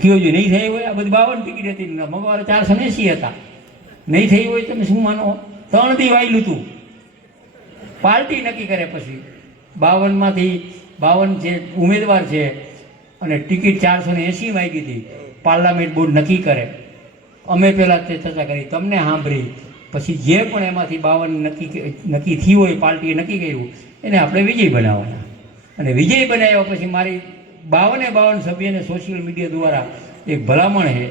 કયો જો નહીં થઈ હોય આ બધી 52 ટિકિટ હતી, મગવારે 480 હતા. નહીં થઈ હોય તમે શું માનો? 3 દી વાયલું હતું. પાર્ટી નક્કી કરે પછી 52માંથી 52 જે ઉમેદવાર છે અને ટિકિટ 480 માંગી હતી. પાર્લામેન્ટ બોર્ડ નક્કી કરે. અમે પહેલાં તે ચર્ચા કરી, તમને સાંભળી, પછી જે પણ એમાંથી 52 નક્કી થયું હોય, પાર્ટીએ નક્કી કર્યું, એને આપણે વિજય બનાવવાના. અને વિજય બનાવ્યા પછી મારી 52 સભ્યને સોશિયલ મીડિયા દ્વારા એક ભલામણ છે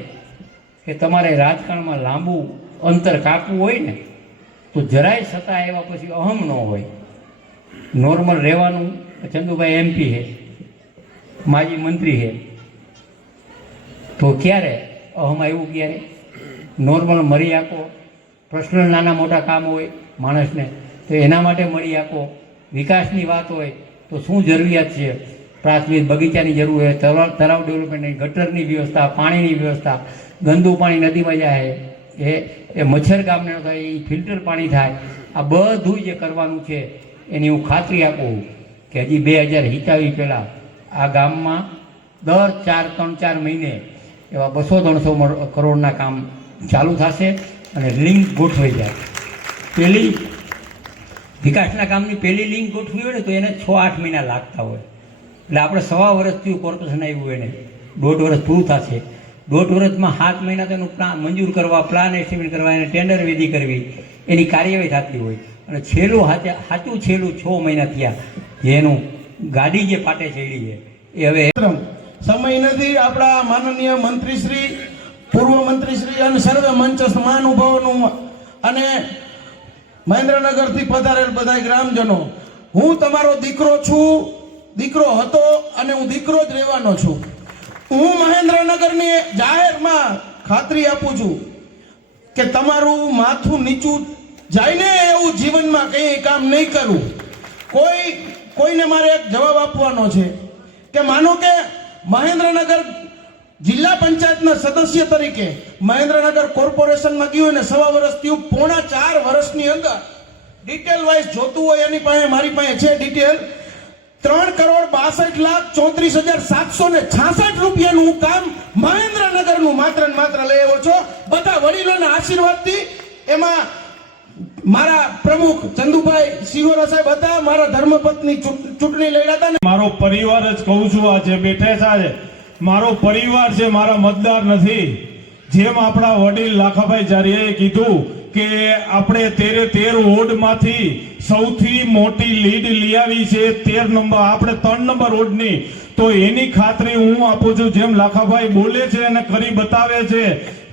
કે તમારે રાજકારણમાં લાંબુ અંતર કાપવું હોય ને તો જરાય છતાં એવા પછી અહમ ન હોય, નોર્મલ રહેવાનું. ચંદુભાઈ MP છે, માજી મંત્રી છે, તો ક્યારે અહમ આવ્યું? ક્યારે નોર્મલ મળી આપો. પર્સનલ નાના મોટા કામ હોય માણસને તો એના માટે મળી આપો. વિકાસની વાત હોય તો શું જરૂરિયાત છે, પ્રાથમિક બગીચાની જરૂર હોય, તળાવ ડેવલપમેન્ટની, ગટરની વ્યવસ્થા, પાણીની વ્યવસ્થા, ગંદુ પાણી નદીમાં જાય એ મચ્છર ગામને ન થાય, એ ફિલ્ટર પાણી થાય, આ બધું જે કરવાનું છે એની હું ખાતરી આપું કે હજી 2027 પહેલાં આ ગામમાં દર 3-4 મહિને એવા 200-300 કરોડના કામ ચાલુ થશે અને લિંક ગોઠવાઈ જાય. પહેલી વિકાસના કામની પહેલી લિંક ગોઠવી હોય ને તો એને 6-8 મહિના લાગતા હોય. એટલે આપણે 1.25 વર્ષથી કોર્પોરેશન આવ્યું એને 1.5 વર્ષ પૂરું થશે. 1.5 વર્ષમાં 7 મહિના તેનું પ્લાન મંજૂર કરવા, પ્લાન એસ્ટિમેટ કરવા, એને ટેન્ડર વિધિ કરવી, એની કાર્યવાહી થતી હોય. અને સાચું છેલ્લું 6 મહિના થયા જેનું ગાડી જે પાટે ચડી છે એ હવે સમય નથી. આપણા માનનીય મંત્રીશ્રી, પૂર્વ મંત્રીશ્રી અને સર્વે મંચસ્થ મહાનુભાવોનું અને મહેન્દ્રનગરથી પધારેલ બધા ગ્રામજનો, હું તમારો દીકરો છું, દીકરો હતો અને હું દીકરો જ રહેવાનો છું. હું મહેન્દ્રનગરની જાહેરમાં ખાતરી આપું છું કે તમારું માથું નીચું જાય ને એવું જીવનમાં કંઈ કામ નહીં કરું. કોઈને મારે એક જવાબ આપવાનો છે કે માનો કે મહેન્દ્રનગર જિલ્લા પંચાયતના સદસ્ય તરીકે મહેન્દ્રનગર કોર્પોરેશનમાં ગયું ને 1.25 વર્ષથી 4.5 વર્ષની અંદર ડિટેલ વાઇઝ જોતું હોય એની પાસે, મારી પાસે છે ડિટેલ, 3,62,34,766 રૂપિયાનું કામ મહેન્દ્રનગરનું માત્ર ને માત્ર લઈ આવ્યો છો બધા વડીલોના આશીર્વાદથી. એમાં મારા પ્રમુખ ચંદુભાઈ સિહોરા સાહેબ હતા, મારા ધર્મપત્ની ચૂંટણી લડ્યા હતા ને. મારો પરિવાર જ કહું છું, આ જે બેઠા છે મારો પરિવાર છે, મારા મતદાર નથી. જેમ આપણા વડીલ લાખાભાઈ જારીએ કીધું કે આપણે 13 વોર્ડમાંથી સૌથી મોટી લીડ લઈ આવી છે 13 નંબર, આપણે 3 નંબર વોર્ડની, તો એની ખાતરી હું આપું છું. જેમ લાખાભાઈ બોલે છે અને કરી બતાવે છે.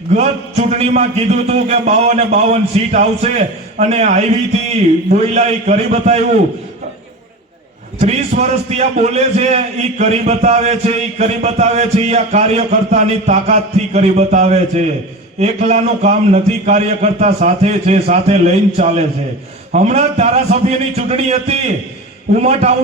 ગત ચૂંટણીમાં કીધું હતું કે 52 સીટ આવશે અને આઈવીથી બોયલાઈ કરી બતાવ્યું. 30 વર્ષથી આ બોલે છે, એ કરી બતાવે છે, એ કરી બતાવે છે, એ આ કાર્યકર્તાની તાકાતથી કરી બતાવે છે. એકલાનું કામ નથી, કાર્યકર્તા સાથે છે, સાથે લઈને ચાલે છે. હમણાં ધારાસભ્યની ચૂંટણી હતી ઉમા ટાઉન